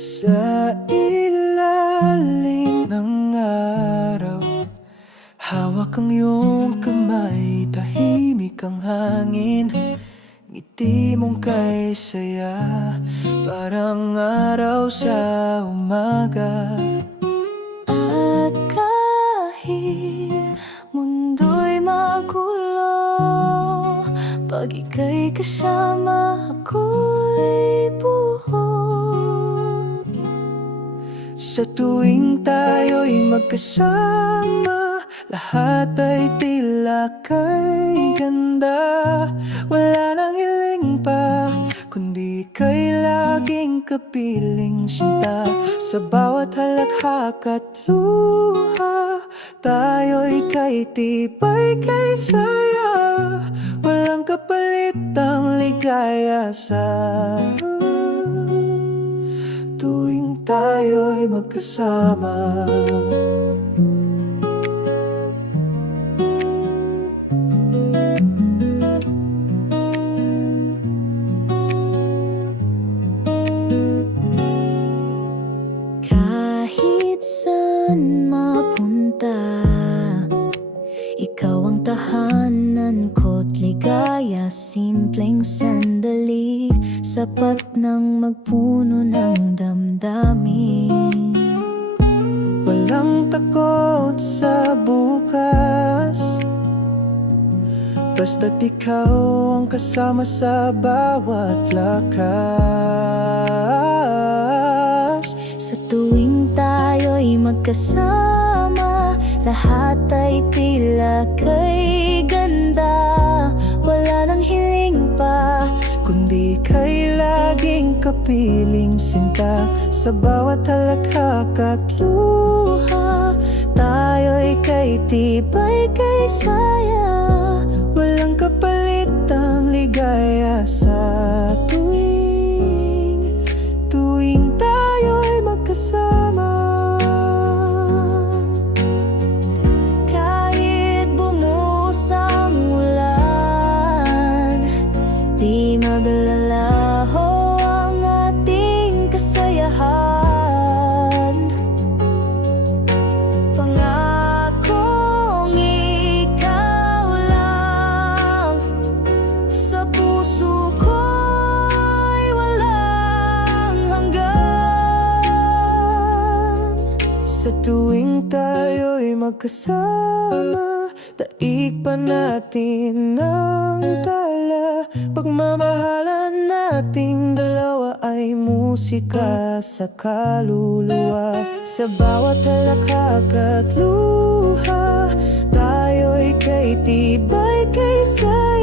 Sa ilalim ng araw, hawak ang iyong kamay, tahimik ang hangin. Ngiti mong kay saya, parang araw sa umaga. At kahit mundo'y magulo, pag ika'y kasama, ako'y buo. Sa tuwing tayo'y magkasama, lahat ay tila kay ganda. Wala nang hiling pa, kundi kay laging kapiling sinta. Sa bawat halakhak at luha, tayo'y kay tibay, kay saya. Walang kapalitang ligaya sa tuwing tayo'y magkasama. Kahit saan mapunta, ikaw ang tahanan ko't ligaya. Simpleng sandali, sapat nang magpuno ng damdamin. Walang takot sa bukas, basta't ikaw ang kasama sa bawat lakas. Sa tuwing tayo'y magkasama, lahat ay tila kay ganda. Wala nang hiling pa, kundi kay laging kapiling sinta. Sa bawat halakhak at luha, tayo'y kay tibay, kay saya. Walang kapalitang ligaya sa tuwing tayo'y magkasama. kahit bumuhos ang ulan, di maglalaho ang ating kasayahan. Pangakong ikaw lang, sa puso ko'y walang hanggan. Sa tuwing tayo'y magkasama, daig pa natin ang tala. Pagmamahalan nating dalawa ay musika sa kaluluwa. Sa bawat halakhak at luha, tayo'y kay tibay, kay saya.